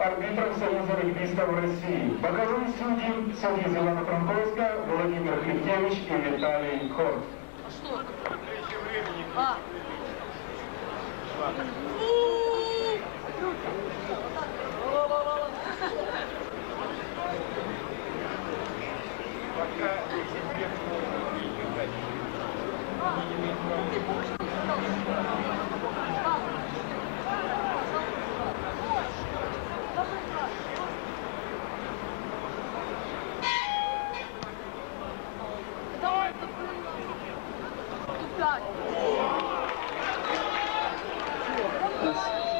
Арбитром Союза регбистов России. Боковым судьи из Ивано-Франковска Владимир Хлебкевич и Виталий Хорт. А что?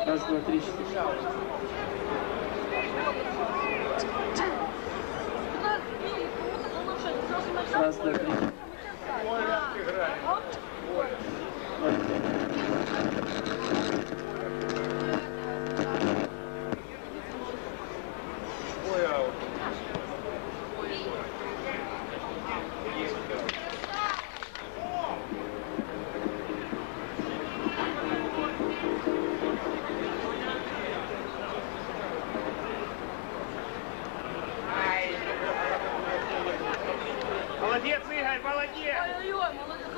Раз, два, три, четыре. Раз, два, три. Молодец, Игорь, молодец! Ой-ой-ой, молодец,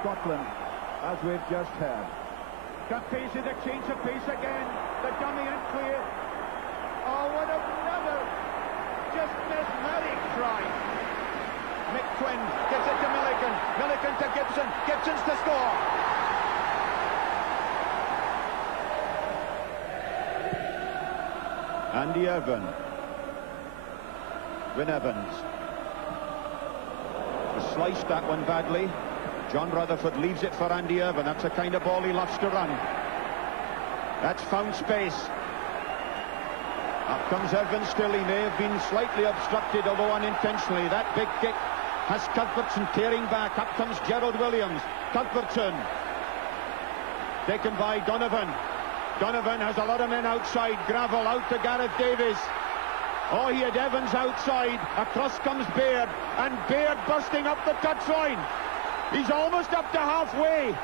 Scotland, as we've just heard. Campese, the change of pace again. The dummy and clear. Oh, what another just mesmeric try. Mick Quinn gives it to Milliken. Milliken to Gibson. Gibson's to score. Andy Irvine. Wyn Evans. He sliced that one badly. John Rutherford leaves it for Andy Irvine. That's the kind of ball he loves to run. That's found space. Up comes Irvine still. He may have been slightly obstructed, although unintentionally. That big kick has Cuthbertson tearing back. Up comes Gerald Williams. Cuthbertson. Taken by Donovan. Donovan has a lot of men outside. Gravel out to Gareth Davies. Oh, he had Evans outside. Across comes Baird. And Baird bursting up the touchline. He's almost up to halfway.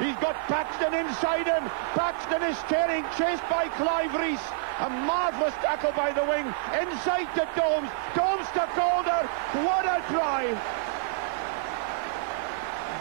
He's got Paxton inside him. Paxton is tearing, chased by Clive Rees. A marvellous tackle by the wing. Inside to Domes. Domes to Calder. What a try.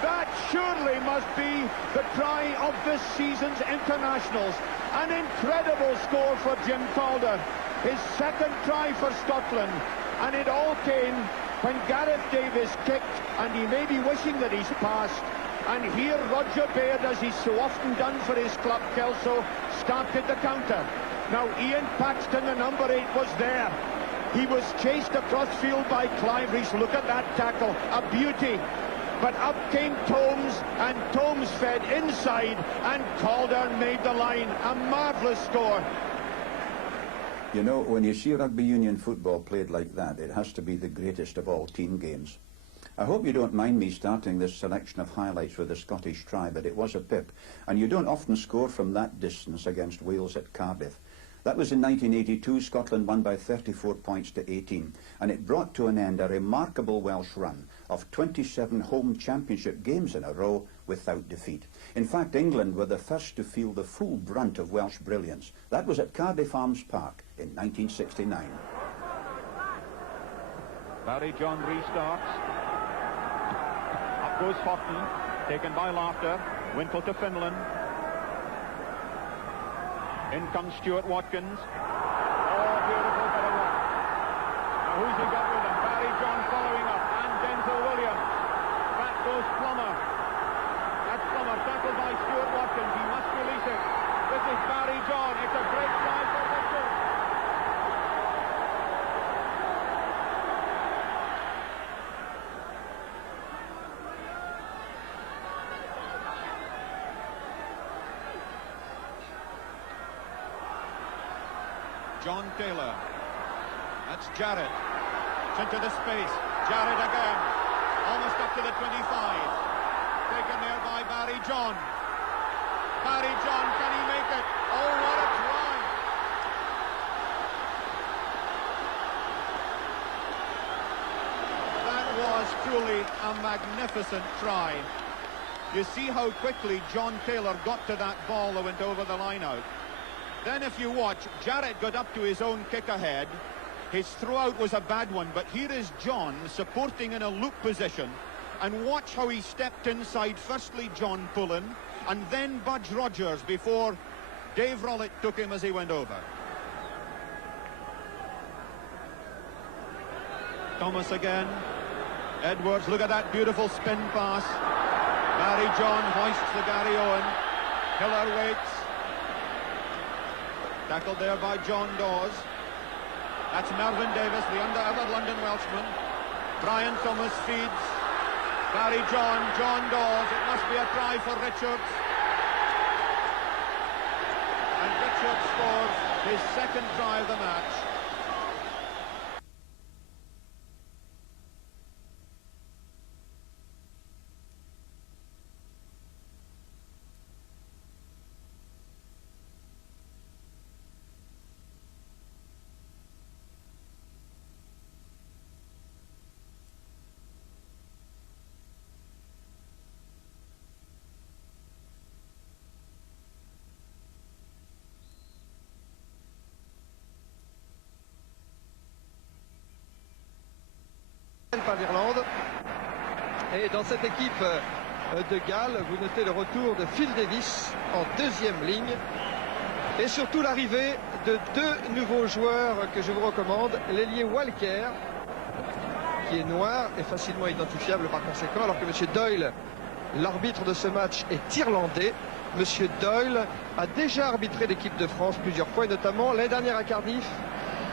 That surely must be the try of this season's internationals. An incredible score for Jim Calder. His second try for Scotland. And it all came when Gareth Davies kicked, and he may be wishing that he's passed. And here Roger Baird, as he's so often done for his club, Kelso, started the counter. Now Ian Paxton, the number 8, was there. He was chased across field by Clive Rees. Look at that tackle, a beauty. But up came Tomes, and Tomes fed inside, and Calder made the line. A marvellous score. You know, when you see rugby union football played like that, it has to be the greatest of all team games. I hope you don't mind me starting this selection of highlights with the Scottish try, but it was a pip, and you don't often score from that distance against Wales at Cardiff. That was in 1982. Scotland won by 34 points to 18, and it brought to an end a remarkable Welsh run of 27 home championship games in a row without defeat. In fact, England were the first to feel the full brunt of Welsh brilliance. That was at Cardiff Arms Park in 1969. Barry John restarts. Up goes Horton, taken by Laughter. Winkle to Finland. In comes Stuart Watkins. Oh, beautiful bit of work. Now who's he got with him? Barry John following up, and Denzel Williams. Back goes Plummer. That's Plummer, tackled by Stuart Watkins. He must release it. This is Barry John. It's a great try for Richard. John Taylor. That's Jarrett. It's into the space. Jarrett again. Almost up to the 25. Taken there by Barry John. Barry John, can he make it? Oh, what a try! That was truly a magnificent try. You see how quickly John Taylor got to that ball that went over the line out. Then if you watch, Jarrett got up to his own kick ahead. His throw-out was a bad one, but here is John supporting in a loop position. And watch how he stepped inside, firstly John Pullen, and then Budge Rogers before Dave Rollett took him as he went over. Thomas again. Edwards, look at that beautiful spin pass. Barry John hoists the Gary Owen. Hiller waits. Tackled there by John Dawes. That's Mervyn Davis, the other London Welshman. Brian Thomas feeds. Barry John, John Dawes. It must be a try for Richards. And Richards scores his second try of the match. Par l'Irlande. Et dans cette équipe de Galles. Vous notez le retour de Phil Davis en deuxième ligne. Et surtout l'arrivée de deux nouveaux joueurs que je vous recommande. L'ailier Walker, qui est noir et facilement identifiable par conséquent, alors que M. Doyle, l'arbitre de ce match, est irlandais. M. Doyle a déjà arbitré l'équipe de France plusieurs fois, et notamment l'année dernière à Cardiff.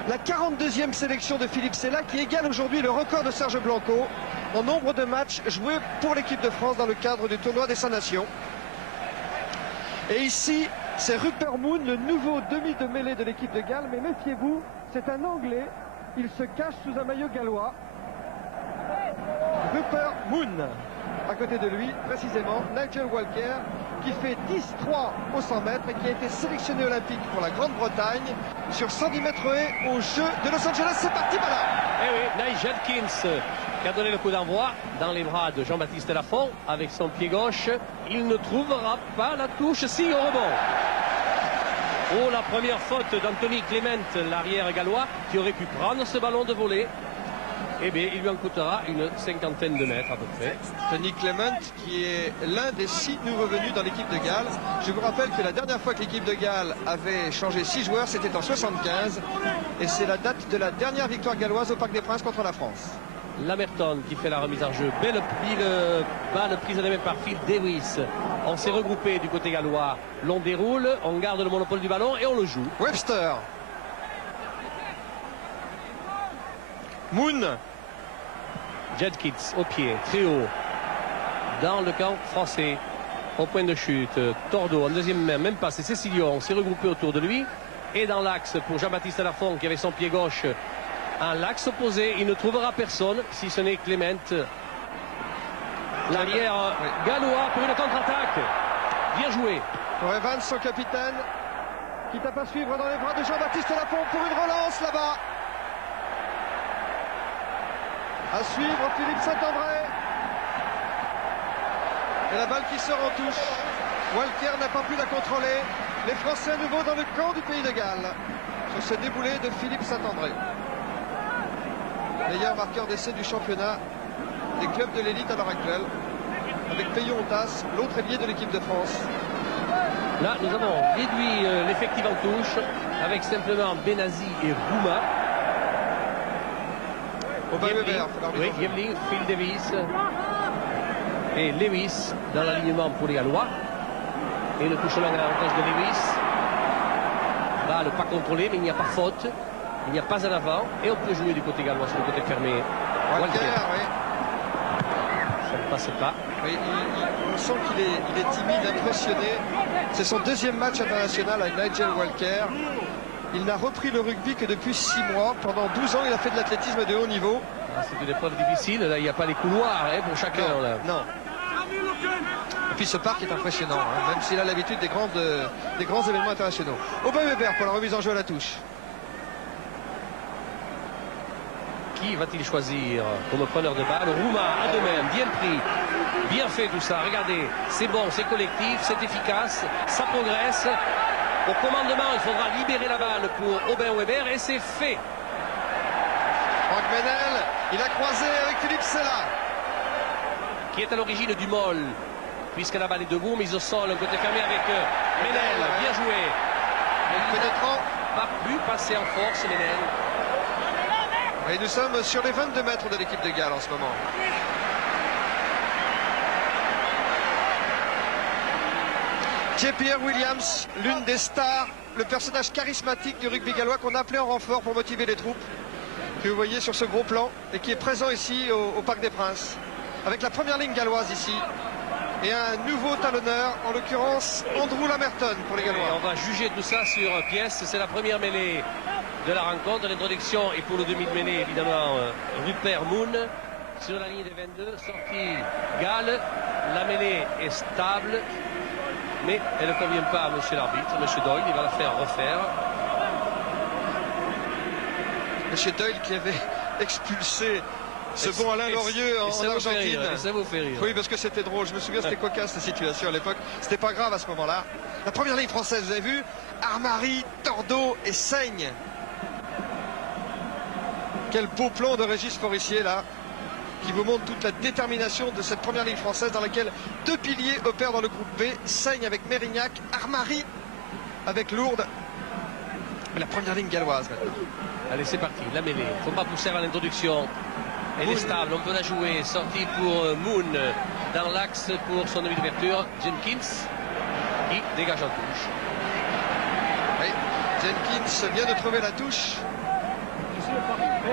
La 42e sélection de Philippe Sella, qui égale aujourd'hui le record de Serge Blanco en nombre de matchs joués pour l'équipe de France dans le cadre du tournoi des 5 nations. Et ici, c'est Rupert Moon, le nouveau demi de mêlée de l'équipe de Galles. Mais méfiez-vous, c'est un Anglais. Il se cache sous un maillot gallois. Rupert Moon. À côté de lui, précisément, Nigel Walker, qui fait 10-3 au 100 mètres et qui a été sélectionné olympique pour la Grande-Bretagne sur 110 mètres haies aux Jeux de Los Angeles. C'est parti, voilà. Eh oui, Nigel Kins qui a donné le coup d'envoi dans les bras de Jean-Baptiste Lafont avec son pied gauche. Il ne trouvera pas la touche, si, au rebond. Oh, la première faute d'Anthony Clement, l'arrière gallois, qui aurait pu prendre ce ballon de volée. Eh bien, il lui en coûtera une cinquantaine de mètres à peu près. Tony Clement, qui est l'un des 6 nouveaux venus dans l'équipe de Galles. Je vous rappelle que la dernière fois que l'équipe de Galles avait changé 6 joueurs, c'était en 75. Et c'est la date de la dernière victoire galloise au Parc des Princes contre la France. Lamerton qui fait la remise en jeu. Belle balle prise à la main par Phil Davis. On s'est regroupé du côté gallois. L'on déroule, on garde le monopole du ballon et on le joue. Webster. Moon. Jenkins au pied, très haut. Dans le camp français. Au point de chute. Tordo en deuxième main, même pas. C'est Cécilio. On s'est regroupé autour de lui. Et dans l'axe pour Jean-Baptiste Lafont qui avait son pied gauche à l'axe opposé. Il ne trouvera personne si ce n'est Clement. L'arrière gallois pour une contre-attaque. Bien joué. Pour Evans, son capitaine, qui tape à suivre dans les bras de Jean-Baptiste Lafont pour une relance là-bas. À suivre Philippe Saint-André. Et la balle qui sort en touche. Walker n'a pas pu la contrôler. Les Français à nouveau dans le camp du pays de Galles. Sur ce déboulé de Philippe Saint-André. Meilleur marqueur d'essai du championnat des clubs de l'élite à l'heure actuelle. Avec Peyon Ontas, l'autre ailier de l'équipe de France. Là, nous avons réduit l'effectif en touche avec simplement Benazi et Rouma. Oui, Yemling, Phil Davis et Lewis dans l'alignement pour les Gallois. Et le touchement à l'avantage de Lewis. Balle pas contrôlée, mais il n'y a pas faute. Il n'y a pas en avant. Et on peut jouer du côté gallois sur le côté fermé. Walker, oui. Ça ne passe pas. Oui, on sent qu'il est timide, impressionné. C'est son deuxième match international avec Nigel Walker. Il n'a repris le rugby que depuis 6 mois. Pendant 12 ans, il a fait de l'athlétisme de haut niveau. C'est une épreuve difficile. Là, il n'y a pas les couloirs pour chacun. Non, là. non. Et puis ce parc est impressionnant, même s'il a l'habitude des grands événements internationaux. Aubin Weber pour la remise en jeu à la touche. Qui va-t-il choisir comme preneur de balle? Rouma à deux mains, bien pris, bien fait tout ça. Regardez, c'est bon, c'est collectif, c'est efficace, ça progresse. Au commandement, il faudra libérer la balle pour Aubin Weber et c'est fait. Franck Menel, il a croisé avec Philippe Sella. Qui est à l'origine du moll, puisque la balle est debout, mise au sol, un côté fermé avec Menel, bien joué. Pénétrant. Pas pu passer en force, Menel. Et nous sommes sur les 22 mètres de l'équipe de Galles en ce moment. J.P.R. Williams, l'une des stars, le personnage charismatique du rugby gallois qu'on a appelé en renfort pour motiver les troupes, que vous voyez sur ce gros plan, et qui est présent ici au Parc des Princes, avec la première ligne galloise ici, et un nouveau talonneur, en l'occurrence Andrew Lamerton pour les Gallois. Et on va juger tout ça sur pièce, c'est la première mêlée de la rencontre, l'introduction, et pour le demi de mêlée, évidemment, Rupert Moon, sur la ligne des 22, sortie Galles, la mêlée est stable, mais elle ne convient pas à monsieur l'arbitre, monsieur Doyle, il va la faire refaire. Monsieur Doyle qui avait expulsé ce bon Alain Lorieux en Argentine. Ça vous fait rire. Oui, parce que c'était drôle. Je me souviens, c'était cocasse la situation à l'époque. C'était pas grave à ce moment-là. La première ligne française, vous avez vu, Armari, Tordo et Seigne. Quel beau plan de Régis Forissier là. qui vous montre toute la détermination de cette première ligne française dans laquelle deux piliers opèrent dans le groupe B. Saigne avec Mérignac, Armari avec Lourdes. Et la première ligne galloise maintenant. Allez, c'est parti, la mêlée. Il ne faut pas pousser à l'introduction. Elle est stable, on peut la jouer. Sortie pour Moon dans l'axe pour son demi d'ouverture. Jenkins qui dégage en touche. Oui, Jenkins vient de trouver la touche.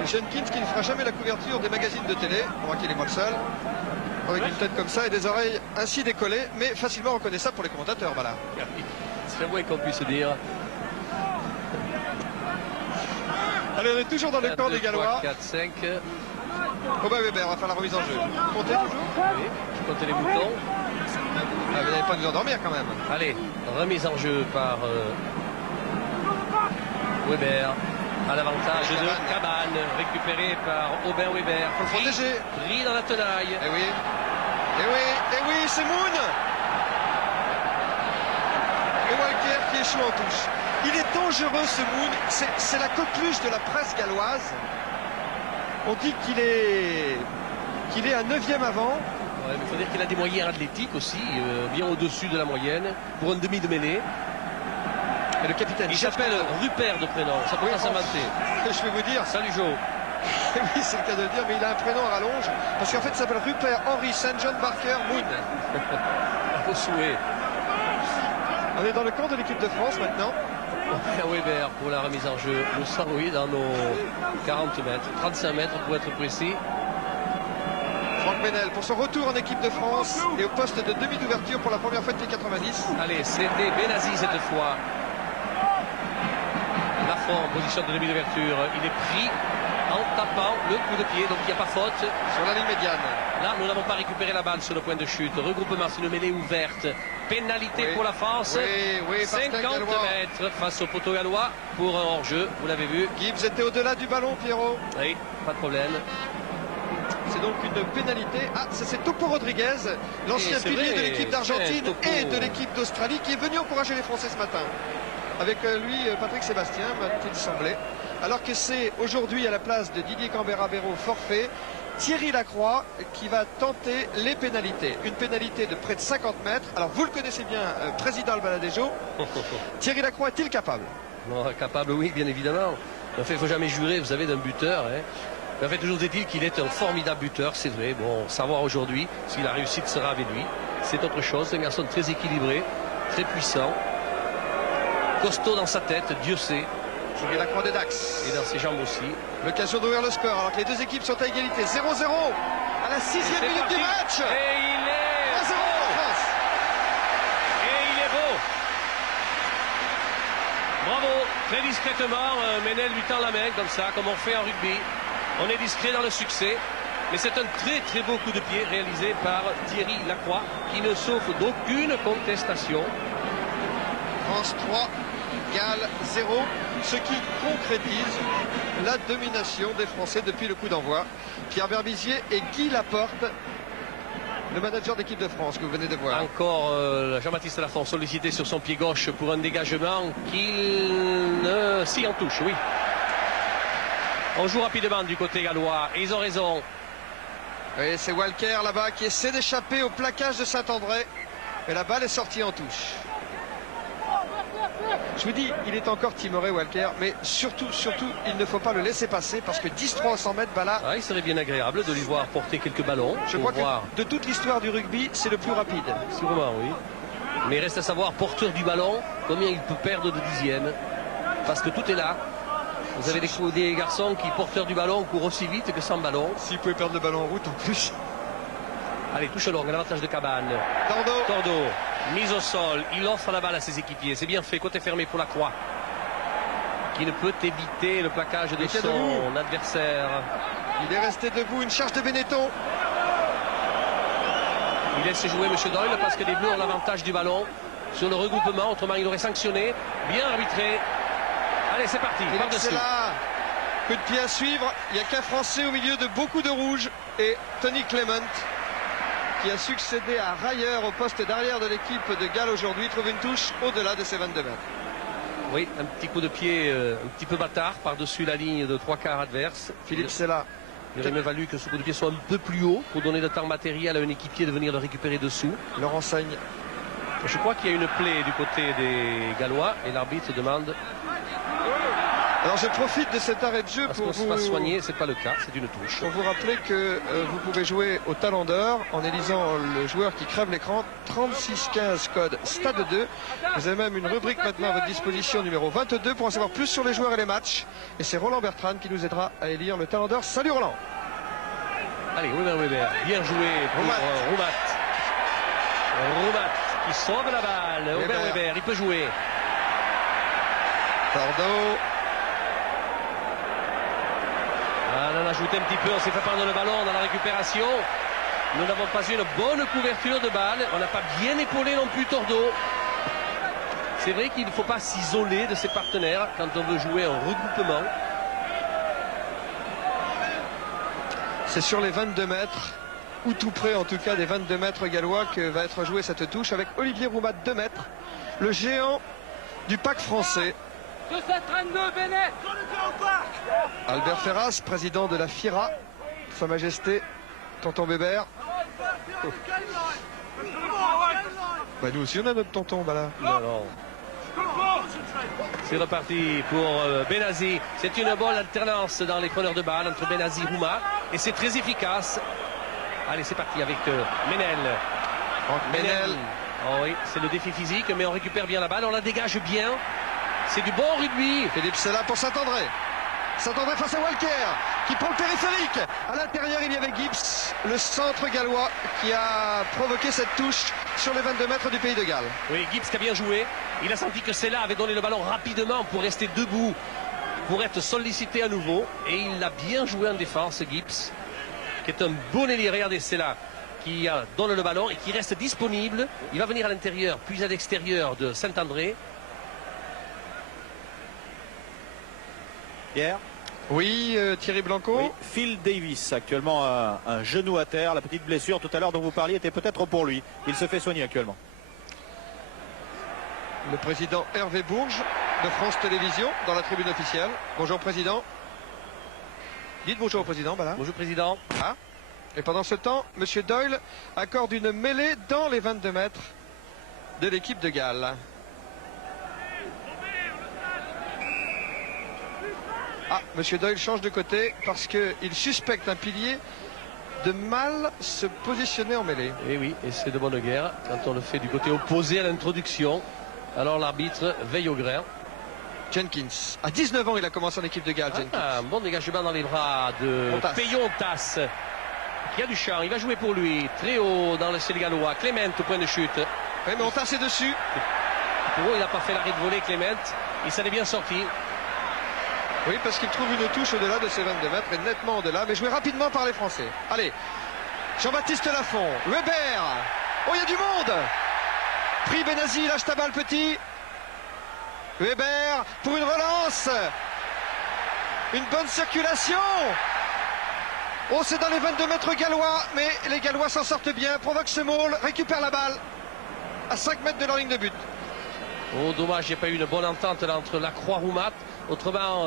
Jenkins qui ne fera jamais la couverture des magazines de télé. On voit qu'il est moi le seul. Avec une tête comme ça et des oreilles ainsi décollées, mais facilement reconnaissable pour les commentateurs. Voilà. C'est le moins qu'on puisse dire. Allez, on est toujours dans le camp des Gallois. 4, 5. Aubin Weber va faire la remise en jeu. Comptez toujours. Oui, je comptais les boutons. Ah, vous n'allez pas nous endormir quand même. Allez, remise en jeu par Weber. À l'avantage de Cabane, récupéré par Aubin Weber. Faut le protéger. Pris dans la tenaille. Eh oui. Eh oui, eh oui, c'est Moon. Et Walker qui échoue en touche. Il est dangereux ce Moon. C'est la coqueluche de la presse galloise. On dit qu'il est à 9e avant. Ouais, mais il faut dire qu'il a des moyens athlétiques aussi, bien au-dessus de la moyenne, pour un demi de mêlée. Et le capitaine, il s'appelle Rupert de prénom, ça peut pas s'inventer. Je vais vous dire. Salut Joe. Oui, c'est le cas de le dire, mais il a un prénom à rallonge. Parce qu'en fait, il s'appelle Rupert Henry St. John Barker Moon. À vos souhaits. On est dans le camp de l'équipe de France maintenant. Weber pour la remise en jeu. Nous sommes, oui, dans nos 40 mètres, 35 mètres pour être précis. Franck Ménel pour son retour en équipe de France et au poste de demi d'ouverture pour la première fois depuis 90. Allez, c'était Benazi cette fois. Lafont en position de demi d'ouverture. Il est pris en tapant le coup de pied, donc il n'y a pas faute. Sur la ligne médiane. Là, nous n'avons pas récupéré la balle sur le point de chute. Regroupement, c'est une mêlée ouverte. Pénalité pour la France. Oui, 50 mètres face au poteau gallois pour un hors-jeu, vous l'avez vu. Gibbs était au-delà du ballon, Pierrot. Oui, pas de problème. C'est donc une pénalité. Ah, c'est Topo Rodriguez, l'ancien pilier de l'équipe d'Argentine et de l'équipe d'Australie, qui est venu encourager les Français ce matin. Avec lui, Patrick Sébastien, m'a-t-il semblé. Alors que c'est aujourd'hui à la place de Didier Cambera-Béraud forfait, Thierry Lacroix qui va tenter les pénalités. Une pénalité de près de 50 mètres. Alors vous le connaissez bien, président Albaladejo. Thierry Lacroix est-il capable? Non, capable, oui, bien évidemment. En fait, il ne faut jamais jurer, vous savez, d'un buteur. Hein. En fait, toujours est-il qu'il est un formidable buteur, c'est vrai. Bon, savoir aujourd'hui si la réussite sera avec lui, c'est autre chose. C'est un garçon très équilibré, très puissant, costaud dans sa tête, Dieu sait. Thierry Lacroix de Dax. Et dans ses jambes aussi. L'occasion d'ouvrir le score alors que les deux équipes sont à égalité. 0-0 à la 6e minute du match. Et il est 1-0 pour la France. Et il est beau. Bravo, très discrètement, Ménel lui tend la main comme ça, comme on fait en rugby. On est discret dans le succès, mais c'est un très très beau coup de pied réalisé par Thierry Lacroix qui ne souffre d'aucune contestation. France 3, Galles 0, ce qui concrétise la domination des Français depuis le coup d'envoi. Pierre Berbizier et Guy Laporte, le manager d'équipe de France que vous venez de voir. Encore Jean-Baptiste Lafont sollicité sur son pied gauche pour un dégagement qu'il ne s'y en touche, oui. On joue rapidement du côté gallois et ils ont raison. Et c'est Walker là-bas qui essaie d'échapper au plaquage de Saint-André. Et la balle est sortie en touche. Je vous dis, il est encore timoré Walker, mais surtout, il ne faut pas le laisser passer parce que 10-3 à 100 mètres, bah là... Ah, il serait bien agréable de lui voir porter quelques ballons. Je crois que de toute l'histoire du rugby, c'est le plus rapide. Sûrement, oui. Mais il reste à savoir, porteur du ballon, combien il peut perdre de dixièmes. Parce que tout est là. Vous avez des garçons qui, porteurs du ballon, courent aussi vite que sans ballon. S'il pouvait perdre le ballon en route en plus. Allez, touche longue, l'avantage de Cabane. Tordo. Mise au sol, il offre la balle à ses équipiers. C'est bien fait, côté fermé pour Lacroix. Qui ne peut éviter le plaquage de son adversaire. Il est resté debout, une charge de Benetton. Il laisse jouer M. Doyle parce que les Bleus ont l'avantage du ballon sur le regroupement. Autrement, il aurait sanctionné. Bien arbitré. Allez, c'est parti. C'est là. Coup de pied à suivre. Il n'y a qu'un Français au milieu de beaucoup de rouges. Et Tony Clement, qui a succédé à Rayer au poste d'arrière de l'équipe de Galles aujourd'hui, trouve une touche au-delà de ses 22 mètres. Oui, un petit coup de pied un petit peu bâtard par-dessus la ligne de 3/4 adverse. Philippe Sella. Il aurait mieux valu que ce coup de pied soit un peu plus haut pour donner le temps matériel à un équipier de venir le récupérer dessous. Le renseigne. Je crois qu'il y a une plaie du côté des Gallois et l'arbitre demande Alors je profite de cet arrêt de jeu à ce pour qu'on se fasse soigner. C'est pas le cas, c'est une touche. vous rappeler que vous pouvez jouer au Talent d'Or en élisant le joueur qui crève l'écran. 3615 code Stade 2. Vous avez même une rubrique maintenant à votre disposition numéro 22 pour en savoir plus sur les joueurs et les matchs. Et c'est Roland Bertrand qui nous aidera à élire le Talent d'Or. Salut Roland. Allez, Weber, bien joué pour Roumat. Roumat qui sauve la balle. Weber, il peut jouer. Tordo. On a ajouté un petit peu, on s'est fait prendre le ballon dans la récupération. Nous n'avons pas eu une bonne couverture de balle. On n'a pas bien épaulé non plus Tordo. C'est vrai qu'il ne faut pas s'isoler de ses partenaires quand on veut jouer en regroupement. C'est sur les 22 mètres, ou tout près en tout cas des 22 mètres gallois, que va être jouée cette touche avec Olivier Roumat, 2 mètres. Le géant du pack français. Albert Ferras, président de la FIRA, Sa Majesté, tonton Weber. Oh. Bah nous aussi on a notre tonton, bah là. Non. C'est reparti pour Benazi. C'est une bonne alternance dans les preneurs de balle entre Benazi et Roumat. Et c'est très efficace. Allez, c'est parti avec Menel. Menel. Oh oui, c'est le défi physique, mais on récupère bien la balle, on la dégage bien. C'est du bon rugby. Philippe Sella pour Saint-André. Saint-André face à Walker qui prend le périphérique. À l'intérieur, il y avait Gibbs, le centre gallois, qui a provoqué cette touche sur les 22 mètres du Pays de Galles. Oui, Gibbs qui a bien joué. Il a senti que Sella avait donné le ballon rapidement pour rester debout, pour être sollicité à nouveau. Et il l'a bien joué en défense, Gibbs, qui est un bon ailier. Regardez, Sella qui donne le ballon et qui reste disponible. Il va venir à l'intérieur, puis à l'extérieur de Saint-André. Pierre. Oui, Thierry Blanco. Oui, Phil Davis, actuellement un genou à terre. La petite blessure tout à l'heure dont vous parliez était peut-être pour lui. Il se fait soigner actuellement. Le président Hervé Bourges de France Télévisions dans la tribune officielle. Bonjour président. Dites bonjour au président, voilà. Bonjour président. Ah. Et pendant ce temps, monsieur Doyle accorde une mêlée dans les 22 mètres de l'équipe de Galles. Ah, monsieur Doyle change de côté parce qu'il suspecte un pilier de mal se positionner en mêlée. Et oui, et c'est de bonne guerre quand on le fait du côté opposé à l'introduction. Alors l'arbitre veille au grain. Jenkins, à 19 ans, il a commencé en équipe de Galles. Un bon dégagement dans les bras de Payontas, qui a du champ. Il va jouer pour lui, très haut dans le ciel gallois. Clément au point de chute. Oui, mais Ontas est dessus. Pour eux, il n'a pas fait l'arrêt de volée, Clément. Il s'en est bien sorti. Oui, parce qu'il trouve une touche au-delà de ses 22 mètres et nettement au-delà, mais joué rapidement par les Français. Allez, Jean-Baptiste Lafont, Weber. Oh, il y a du monde. Pris Benazi, lâche ta balle, petit. Weber pour une relance. Une bonne circulation. Oh, c'est dans les 22 mètres gallois, mais les Gallois s'en sortent bien. Provoque ce maul, récupère la balle à 5 mètres de leur ligne de but. Oh, dommage, il n'y a pas eu une bonne entente là, entre Lacroix et Roumat. Autrement,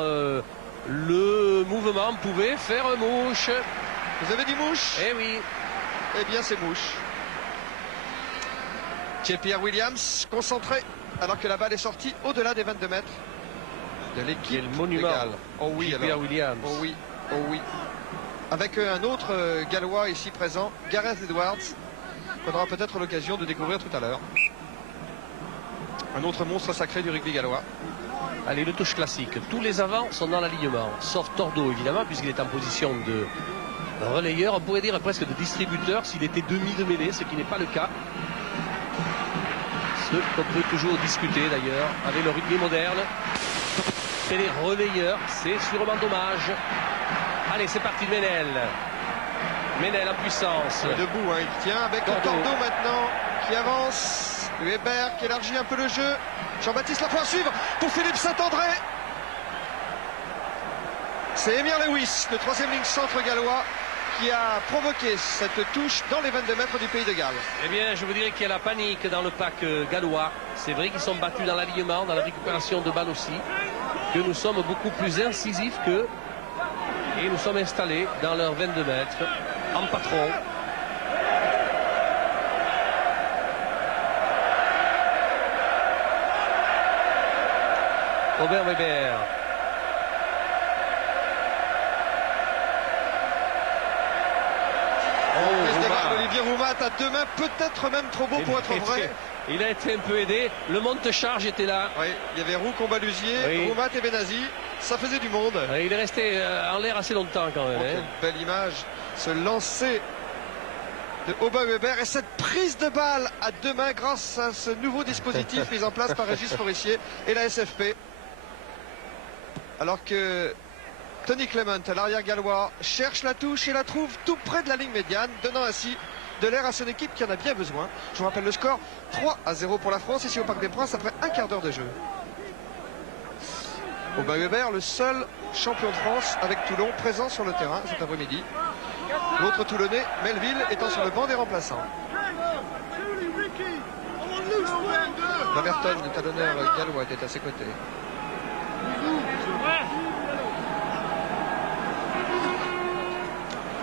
le mouvement pouvait faire mouche. Vous avez dit mouche? Eh oui. Eh bien, c'est mouche. Pierre Williams, concentré, alors que la balle est sortie au-delà des 22 mètres de l'équipe le monument. Oh oui, Pierre Williams. Oh oui, oh oui. Avec un autre Gallois ici présent, Gareth Edwards, qu'on aura peut-être l'occasion de découvrir tout à l'heure. Un autre monstre sacré du rugby gallois. Allez, le touche classique. Tous les avants sont dans l'alignement, sauf Tordo évidemment, puisqu'il est en position de relayeur. On pourrait dire presque de distributeur s'il était demi de mêlée, ce qui n'est pas le cas. Ce qu'on peut toujours discuter d'ailleurs avec le rugby moderne. C'est les relayeurs, c'est sûrement dommage. Allez, c'est parti, Menel. Menel en puissance. Debout, hein, il tient avec Tordo maintenant qui avance. Weber qui élargit un peu le jeu. Jean-Baptiste Lafont à suivre pour Philippe Saint-André. C'est Emir Lewis, le troisième ligne centre gallois, qui a provoqué cette touche dans les 22 mètres du Pays de Galles. Eh bien, je vous dirais qu'il y a la panique dans le pack gallois. C'est vrai qu'ils sont battus dans l'alignement, dans la récupération de balles aussi, que nous sommes beaucoup plus incisifs que Et nous sommes installés dans leurs 22 mètres, en patron. Aubert Weber. Olivier Roumat à deux mains, peut-être même trop beau pour être vrai. Il a été un peu aidé. Le monte-charge était là. Oui, il y avait Roux, Combalusier, oui. Roumat et Benazi. Ça faisait du monde. Il est resté en l'air assez longtemps quand même. Quelle belle image. Ce lancer de Aubin Weber et cette prise de balle à deux mains grâce à ce nouveau dispositif mis en place par Régis Forissier et la SFP. Alors que Tony Clement, l'arrière gallois, cherche la touche et la trouve tout près de la ligne médiane, donnant ainsi de l'air à son équipe qui en a bien besoin. Je vous rappelle le score, 3-0 pour la France ici au Parc des Princes après un quart d'heure de jeu. Aubin Weber, le seul champion de France avec Toulon présent sur le terrain cet après-midi. L'autre Toulonnais, Melville, étant sur le banc des remplaçants. Lamerton, le talonneur gallois, était à ses côtés.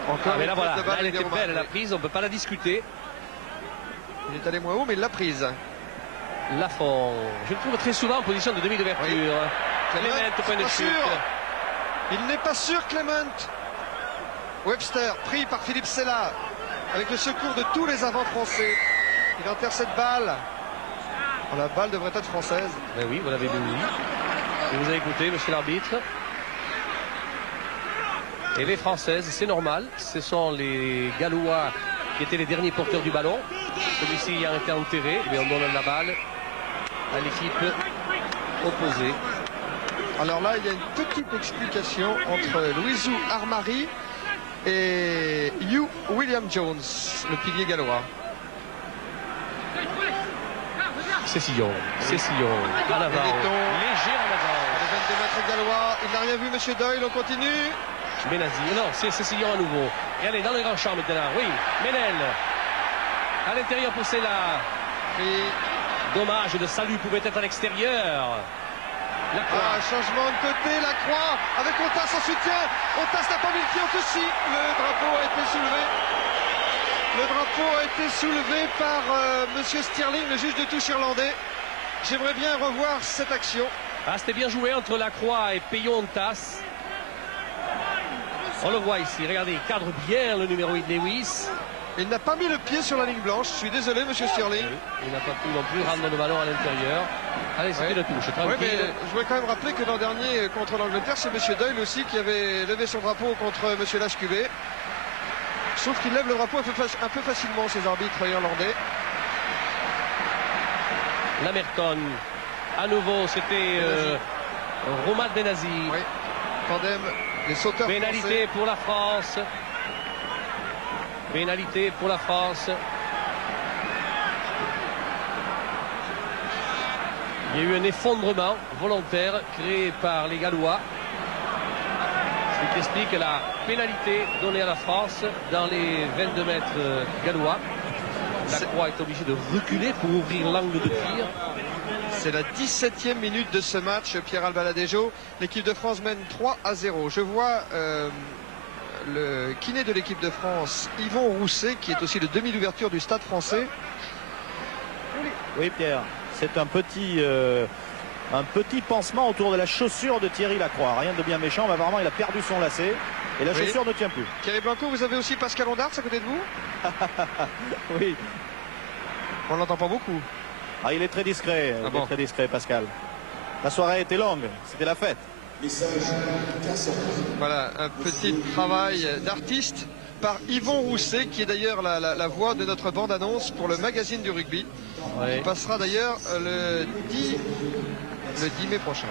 Encore mais là voilà, de balle, elle était belle la prise, on ne peut pas la discuter. Il est allé moins haut, mais il l'a prise. Lafont, je le trouve très souvent en position de demi d'ouverture. Oui. Clement, point de chute. Il n'est pas sûr, Clement. Webster, pris par Philippe Sella, avec le secours de tous les avants français. Il enterre cette balle. Oh, la balle devrait être française. Ben oui, vous l'avez vu. Et vous avez écouté, monsieur l'arbitre. Et les Françaises, c'est normal, ce sont les Gallois qui étaient les derniers porteurs du ballon. Celui-ci a été enterré, mais on donne la balle à l'équipe opposée. Alors là, il y a une petite explication entre Louisou Armari et Hugh William Jones, le pilier gallois. C'est Sillon, en avant, léger en avant. Les 22 mètres gallois, il n'a rien vu, monsieur Doyle, on continue. Benazi, non, c'est Sillon à nouveau. Et allez, dans le grand champ maintenant, oui, Ménel. À l'intérieur pour Sella. Et dommage, le salut pouvait être à l'extérieur. Lacroix. Changement de côté, Lacroix avec Otas en soutien. Otas n'a pas mis le pied au dessus. Le drapeau a été soulevé. Le drapeau a été soulevé par monsieur Stirling, le juge de touche irlandais. J'aimerais bien revoir cette action. Ah, c'était bien joué entre Lacroix et Payon-Ontas. On le voit ici, regardez, il cadre bien le numéro 8 Lewis. Il n'a pas mis le pied sur la ligne blanche. Je suis désolé, monsieur Stirling. Il n'a pas pu non plus rendre le ballon à l'intérieur. Allez, c'était le touche, tranquille. Ouais, mais je voudrais quand même rappeler que l'an dernier, contre l'Angleterre, c'est monsieur Doyle aussi qui avait levé son drapeau contre monsieur Lashkubé. Je trouve qu'il lève le drapeau un peu facilement, ces arbitres irlandais. Lamerton, à nouveau, c'était Roumat Benazi. Oui, tandem des sauteurs pénalité français. Pour la France. Pénalité pour la France. Il y a eu un effondrement volontaire créé par les Gallois. Ce qui explique la pénalité donnée à la France dans les 22 mètres gallois. Lacroix est obligé de reculer pour ouvrir l'angle de tir. C'est la 17e minute de ce match, Pierre Albaladejo. L'équipe de France mène 3-0. Je vois le kiné de l'équipe de France, Yvon Rousset, qui est aussi le demi d'ouverture du stade français. Oui, Pierre, c'est un petit pansement autour de la chaussure de Thierry Lacroix. Rien de bien méchant, mais apparemment il a perdu son lacet et la chaussure ne tient plus. Thierry Blanco, vous avez aussi Pascal Ondarts à côté de vous? Oui. On l'entend pas beaucoup. Ah, il est très discret, très discret, Pascal. La soirée était longue, c'était la fête. Voilà, un petit travail d'artiste par Yvon Rousset, qui est d'ailleurs la voix de notre bande-annonce pour le magazine du rugby. Ouais. Il passera d'ailleurs le 10 mai prochain.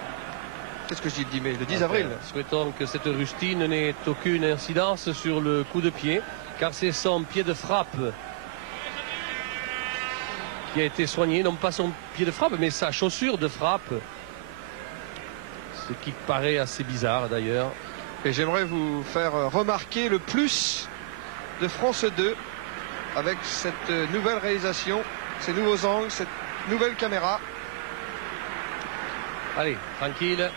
Qu'est-ce que je dis le 10 mai? Le 10 avril. Souhaitons que cette rustine n'ait aucune incidence sur le coup de pied, car c'est son pied de frappe qui a été soigné, non pas son pied de frappe, mais sa chaussure de frappe. Ce qui paraît assez bizarre d'ailleurs. Et j'aimerais vous faire remarquer le plus de France 2 avec cette nouvelle réalisation, ces nouveaux angles, cette nouvelle caméra. Allez, tranquille.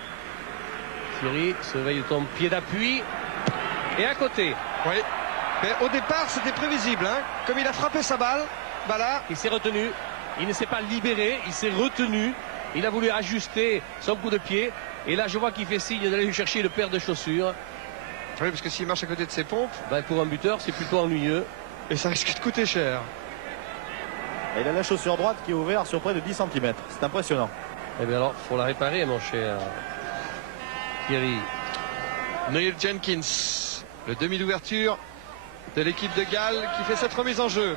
Thierry, surveille ton pied d'appui. Et à côté. Oui. Mais au départ, c'était prévisible. Hein. Comme il a frappé sa balle, bah là, Il s'est retenu. Il ne s'est pas libéré. Il s'est retenu. Il a voulu ajuster son coup de pied. Et là, je vois qu'il fait signe d'aller lui chercher une paire de chaussures. oui, parce que s'il marche à côté de ses pompes, Ben, pour un buteur, c'est plutôt ennuyeux. et ça risque de coûter cher. Et il a la chaussure droite qui est ouverte sur près de 10 cm. C'est impressionnant. Eh bien alors, faut la réparer, mon cher Thierry. Noel Jenkins, le demi d'ouverture de l'équipe de Galles qui fait cette remise en jeu.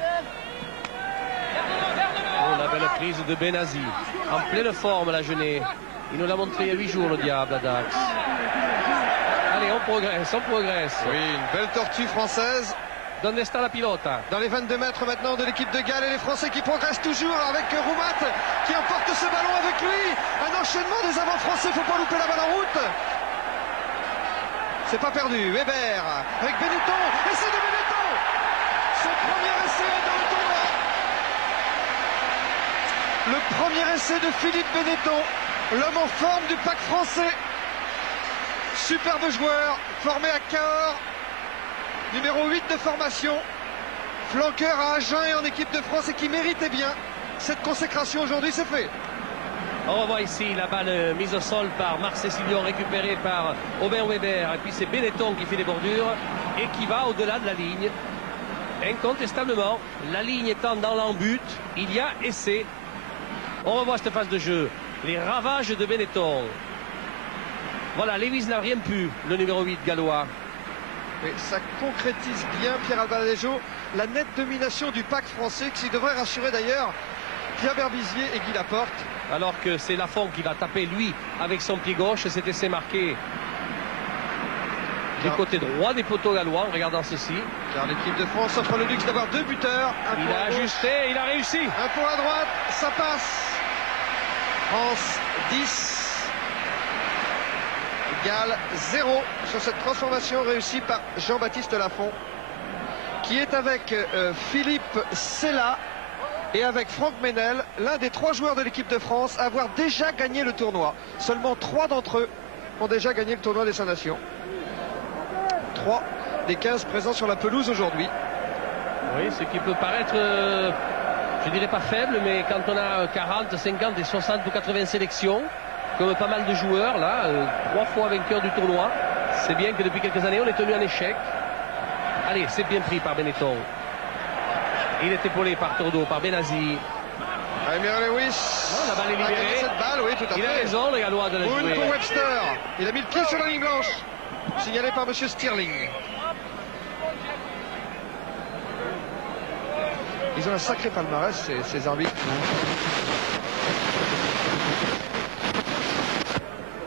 Oh, la belle prise de Benazi. En pleine forme, la Genée. Il nous l'a montré il y a 8 jours, le diable, à Dax. Allez, on progresse, on progresse. Oui, une belle tortue française. Donde sta la pilota? Dans les 22 mètres maintenant de l'équipe de Galles et les Français qui progressent toujours avec Roumat qui emporte ce ballon avec lui. Un enchaînement des avants français, faut pas louper la balle en route. C'est pas perdu. Weber avec Benetton. Essai de Benetton. Son premier essai dans le tournoi. Le premier essai de Philippe Benetton, l'homme en forme du pack français. Superbe joueur, formé à Cahors. Numéro 8 de formation, flanqueur à Agen et en équipe de France et qui méritait bien cette consécration aujourd'hui, c'est fait. On revoit ici la balle mise au sol par Marc Cécilion, récupérée par Aubin Weber. Et puis c'est Benetton qui fait les bordures et qui va au-delà de la ligne. Incontestablement, la ligne étant dans l'embut, il y a essai. On revoit cette phase de jeu. Les ravages de Benetton. Voilà, Lewis n'a rien pu, le numéro 8 gallois. Mais ça concrétise bien, Pierre Albaladejo, la nette domination du pack français qui devrait rassurer d'ailleurs Pierre Berbizier et Guy Laporte. Alors que c'est Lafont qui va taper lui avec son pied gauche. Cet essai marqué du côté droit des poteaux gallois en regardant ceci. Car l'équipe de France offre le luxe d'avoir 2 buteurs. Il a ajusté, il a réussi. Un pour à droite, ça passe. France 10. Galles 0 sur cette transformation réussie par Jean-Baptiste Lafont qui est avec Philippe Sella et avec Franck Ménel, l'un des 3 joueurs de l'équipe de France à avoir déjà gagné le tournoi. Seulement 3 d'entre eux ont déjà gagné le tournoi des 5 nations. 3 des 15 présents sur la pelouse aujourd'hui. Oui, ce qui peut paraître, je dirais pas faible, mais quand on a 40, 50 et 60 ou 80 sélections, comme pas mal de joueurs, là, 3 fois vainqueurs du tournoi. C'est bien que depuis quelques années, on est tenu en échec. Allez, c'est bien pris par Benetton. Il est épaulé par Tordo, par Benazi. Amir Lewis. Non, la balle est libérée. Cette balle, oui, tout à fait. Il a raison, le gallois, de la Boone jouer. pour Webster. Il a mis le pied sur la ligne blanche. Signalé par monsieur Stirling. Ils ont un sacré palmarès, ces arbitres.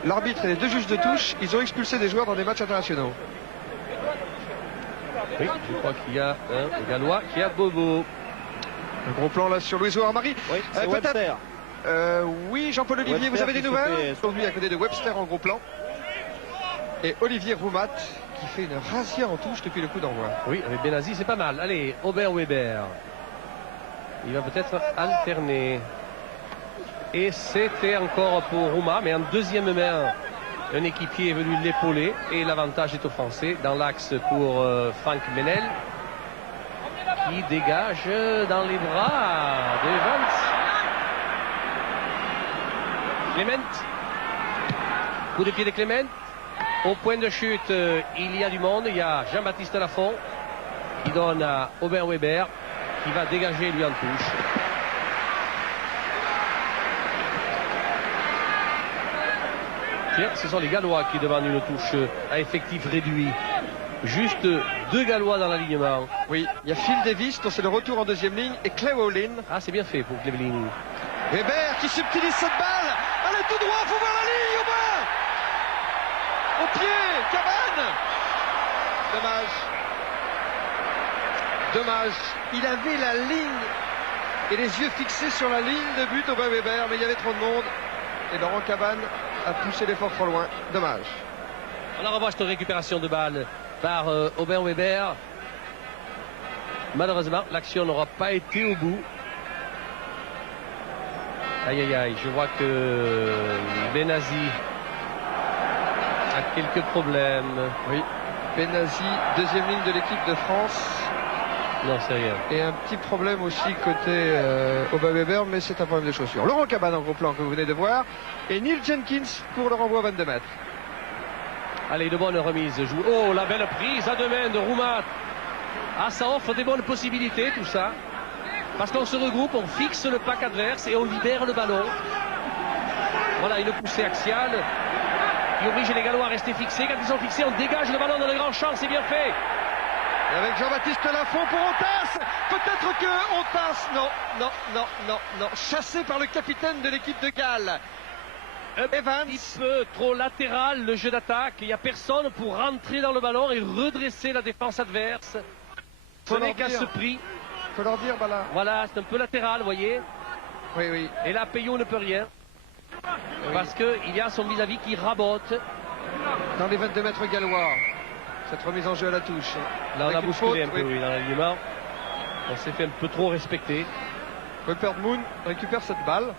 L'arbitre et les 2 juges de touche, ils ont expulsé des joueurs dans des matchs internationaux. Oui, je crois qu'il y a un gallois qui a bobo. Un gros plan là sur Louis Marie. Oui, c'est Webster. Oui, Jean-Paul Olivier, Webster vous avez des qui se nouvelles fait- aujourd'hui à côté de Webster en gros plan. Et Olivier Roumat qui fait une razzia en touche depuis le coup d'envoi. Oui, avec Benazi, c'est pas mal. Allez, Aubin Weber. Il va peut-être alterner. Et c'était encore pour Rouma, mais en deuxième main, un équipier est venu l'épauler. Et l'avantage est aux Français. Dans l'axe pour Franck Ménel, qui dégage dans les bras de Evans. Clément. Coup de pied de Clément. Au point de chute, il y a du monde. Il y a Jean-Baptiste Lafont qui donne à Aubin Weber, qui va dégager lui en touche. Tiens, ce sont les Gallois qui demandent une touche à effectif réduit. Juste 2 Gallois dans l'alignement. Oui, il y a Phil Davis, dont c'est le retour en deuxième ligne, et Clay Olin. Ah, c'est bien fait pour Cleveland. Weber qui subtilise cette balle. Allez, tout droit, faut voir la ligne au bas. Au pied, Cabane. Dommage. Dommage. Il avait la ligne et les yeux fixés sur la ligne de but au bas Weber, mais il y avait trop de monde. Et Laurent Cabane a poussé l'effort trop loin. Dommage. On revoit cette récupération de balle par Aubin Weber. Malheureusement, l'action n'aura pas été au bout. Aïe aïe aïe, je vois que Benazi a quelques problèmes. Oui. Benazi, deuxième ligne de l'équipe de France. Non, c'est rien. Et un petit problème aussi côté Aubameyang, mais c'est un problème de chaussures. Laurent Cabane en gros plan que vous venez de voir. Et Neil Jenkins pour le renvoi à 22 mètres. Allez, de bonnes remises. Oh, la belle prise à deux mains de Roumat. Ah, ça offre des bonnes possibilités, tout ça. Parce qu'on se regroupe, on fixe le pack adverse et on libère le ballon. Voilà, une poussée axiale qui oblige les Gallois à rester fixés. Quand ils sont fixés, on dégage le ballon dans le grand champ. C'est bien fait. Et avec Jean-Baptiste Lafont pour Ontas. Peut-être que Ontas, non. Chassé par le capitaine de l'équipe de Galles. Evans. Un petit peu trop latéral le jeu d'attaque. Il n'y a personne pour rentrer dans le ballon et redresser la défense adverse. Ce n'est qu'à ce prix. Faut leur dire, voilà. Voilà, c'est un peu latéral, vous voyez. Oui. Et là, Peyo ne peut rien. Parce qu'il y a son vis-à-vis qui rabote. Dans les 22 mètres gallois. Cette remise en jeu à la touche. Là, on Avec a une bousculé faute, un peu, oui, dans l'alignement. On s'est fait un peu trop respecter. Rupert Moon récupère cette balle.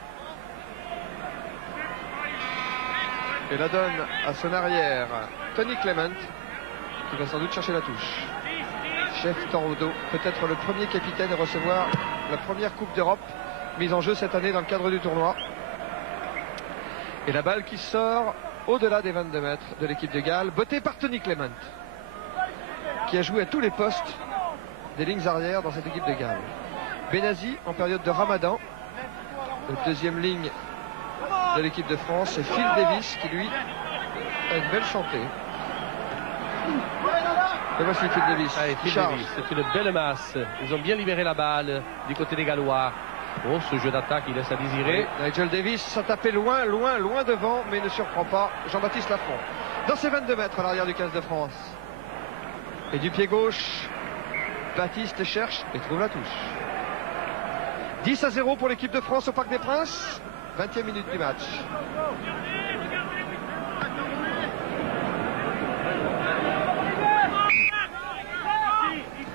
Et la donne à son arrière. Tony Clement, qui va sans doute chercher la touche. Chef Tordo, peut-être le premier capitaine à recevoir la première Coupe d'Europe mise en jeu cette année dans le cadre du tournoi. Et la balle qui sort au-delà des 22 mètres de l'équipe de Galles, bottée par Tony Clement, qui a joué à tous les postes des lignes arrières dans cette équipe de Galles. Benazi en période de Ramadan, le deuxième ligne de l'équipe de France, et Phil Davis qui lui a une belle santé. Et voici Phil Davis. Allez, Phil Davis, c'est une belle masse. Ils ont bien libéré la balle du côté des Gallois. Oh, ce jeu d'attaque, il laisse à désirer. Nigel Davis s'est tapé loin devant, mais ne surprend pas Jean-Baptiste Lafont. Dans ses 22 mètres à l'arrière du 15 de France. Et du pied gauche, Baptiste cherche et trouve la touche. 10-0 pour l'équipe de France au Parc des Princes. 20e minute du match.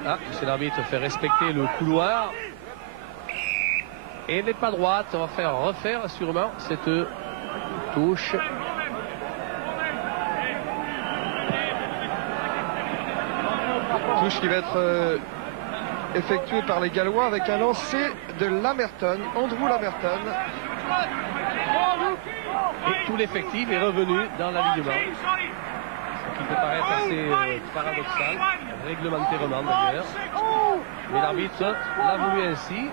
Ah, c'est l'arbitre fait respecter le couloir. Et n'est pas droite, on va refaire sûrement cette touche. Touche qui va être effectuée par les Gallois avec un lancer de Lamerton, Andrew Lamerton. Et tout l'effectif est revenu dans l'alignement. Ce qui peut paraître assez paradoxal, réglementairement d'ailleurs. Mais l'arbitre l'a voulu ainsi.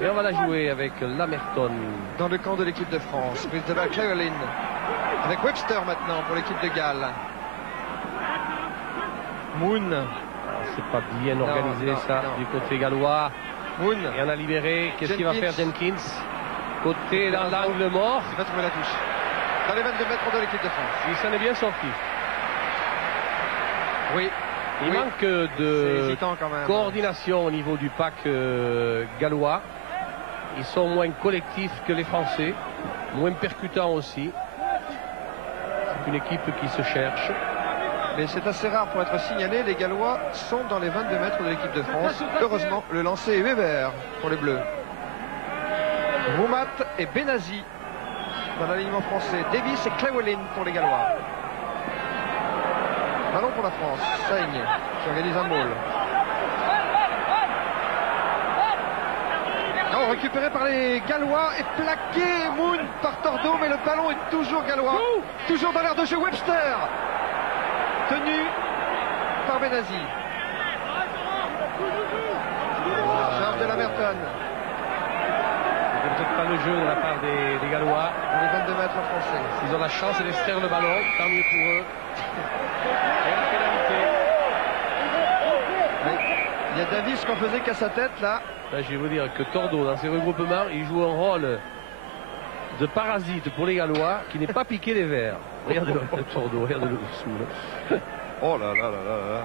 Et on va la jouer avec Lamerton. Dans le camp de l'équipe de France, prise de balle Cleverlin. Avec Webster maintenant pour l'équipe de Galles. Moon. C'est pas bien organisé ça du côté gallois. Moon. Et on a libéré. Qu'est-ce qu'il va faire Jenkins? Côté dans l'angle mort. Il va trouver la touche. Dans les 22 mètres de l'équipe de France. Il s'en est bien sorti. Oui. Il manque de quand même. coordination au niveau du pack gallois. Ils sont moins collectifs que les Français, moins percutants aussi. C'est une équipe qui se cherche. Mais c'est assez rare pour être signalé. Les Gallois sont dans les 22 mètres de l'équipe de France. Heureusement, le lancer est Weber pour les Bleus. Roumat et Benazi dans l'alignement français. Davis et Cleverlin pour les Gallois. Ballon pour la France. Saigne qui organise un maul. Oh, récupéré par les Gallois et plaqué Moon par Tordo, mais le ballon est toujours gallois. Toujours dans l'air de jeu Webster. Tenu par Benazi. Charge de Lamerton. Peut-être pas le jeu de la part des Gallois. Dans les 22 mètres français. S'ils ont la chance d'extraire le ballon, tant mieux pour eux. Et la pénalité. Oui. Il y a Davis qu'on faisait qu'à sa tête là. Là, je vais vous dire que Tordo, dans ses regroupements, il joue un rôle de parasite pour les Gallois qui n'est pas piqué les verts. Regardez le Tordo, regardez-le dessous. Oh là là là là là.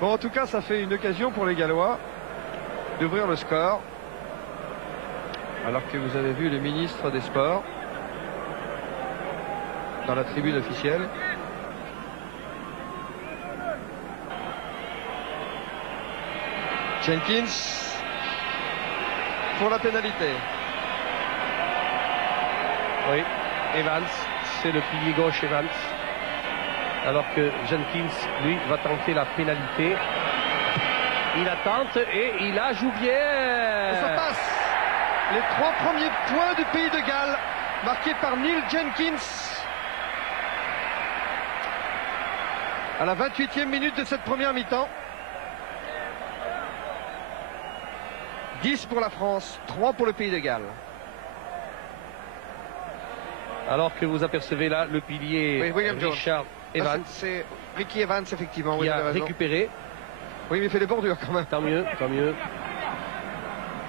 Bon, en tout cas, ça fait une occasion pour les Gallois d'ouvrir le score. Alors que vous avez vu le ministre des Sports dans la tribune officielle. Jenkins pour la pénalité. Oui, Evans, c'est le pilier gauche Evans. Alors que Jenkins, lui, va tenter la pénalité. Il la tente et il la joue bien. Et ça passe. Les 3 premiers points du Pays de Galles, marqués par Neil Jenkins. À la 28e minute de cette première mi-temps. 10 pour la France, 3 pour le Pays de Galles. Alors que vous apercevez là le pilier Oui, William Jones. Richard Evans C'est Ricky Evans, effectivement. qui Oui, a vous avez raison. récupéré. Oui, mais il fait des bordures quand même. Tant mieux, tant mieux.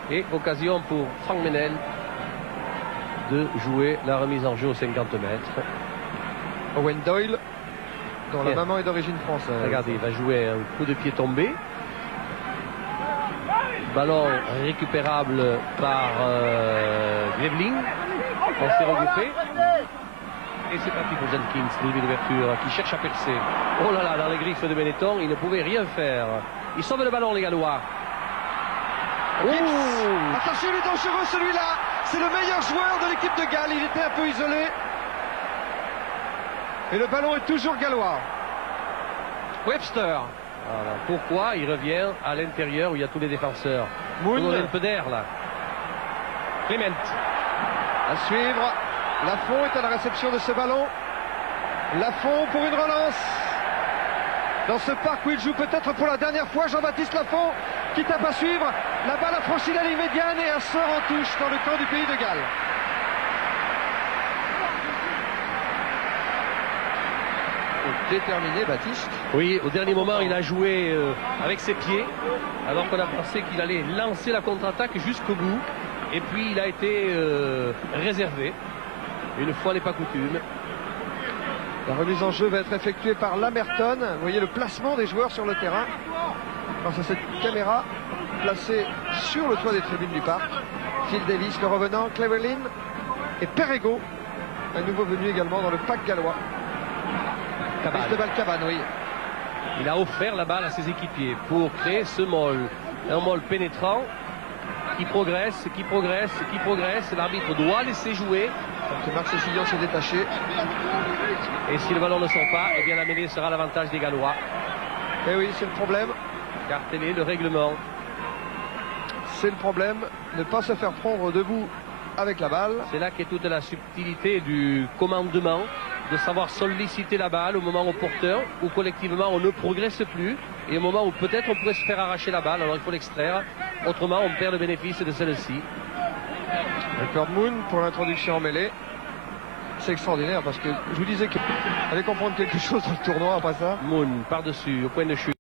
Et occasion pour Frank Menel de jouer la remise en jeu aux 50 mètres. Owen Doyle, dont la Bien. maman est d'origine française. Regardez, il va jouer un coup de pied tombé. Ballon récupérable par Grevling. On s'est regroupé. Et c'est parti pour Jenkins, début d'ouverture, qui cherche à percer. Oh là là, dans les griffes de Benetton, il ne pouvait rien faire. Il sauve le ballon, les Gallois. Gibbs. Ouh. Attention, il est dangereux celui-là. C'est le meilleur joueur de l'équipe de Galles. Il était un peu isolé. Et le ballon est toujours gallois. Webster. Voilà. Pourquoi il revient à l'intérieur où il y a tous les défenseurs? Moon. Pour donner un peu d'air là. Clement. À suivre. Lafont est à la réception de ce ballon. Lafont pour une relance. Dans ce parc où il joue peut-être pour la dernière fois, Jean-Baptiste Lafont qui tape à suivre. La balle a franchi la ligne médiane et un sort en touche dans le camp du Pays de Galles. Déterminé, Baptiste. Oui, au dernier moment, il a joué avec ses pieds, alors qu'on a pensé qu'il allait lancer la contre-attaque jusqu'au bout. Et puis, il a été réservé. Une fois n'est pas coutume. La remise en jeu va être effectuée par Lamerton. Vous voyez le placement des joueurs sur le terrain. Grâce à cette caméra placée sur le toit des tribunes du parc. Phil Davis, le revenant, Cleverlin et Perrego, un nouveau venu également dans le pack gallois. Cabane. Esteban Cabane, oui. Il a offert la balle à ses équipiers pour créer ce môle. Un môle pénétrant qui progresse, qui progresse, qui progresse. L'arbitre doit laisser jouer. Donc Marc Cécilian s'est détaché. Et si le ballon ne sort pas, eh bien la mêlée sera l'avantage des Gallois. Et oui, c'est le problème. Car tel est le règlement. C'est le problème. Ne pas se faire prendre debout avec la balle. C'est là qu'est toute la subtilité du commandement, de savoir solliciter la balle au moment au porteur, où collectivement on ne progresse plus, et au moment où peut-être on pourrait se faire arracher la balle, alors il faut l'extraire, autrement on perd le bénéfice de celle-ci. Rupert Moon pour l'introduction en mêlée. C'est extraordinaire parce que je vous disais qu'il allait comprendre quelque chose dans le tournoi après ça. Moon par-dessus, au point de chute.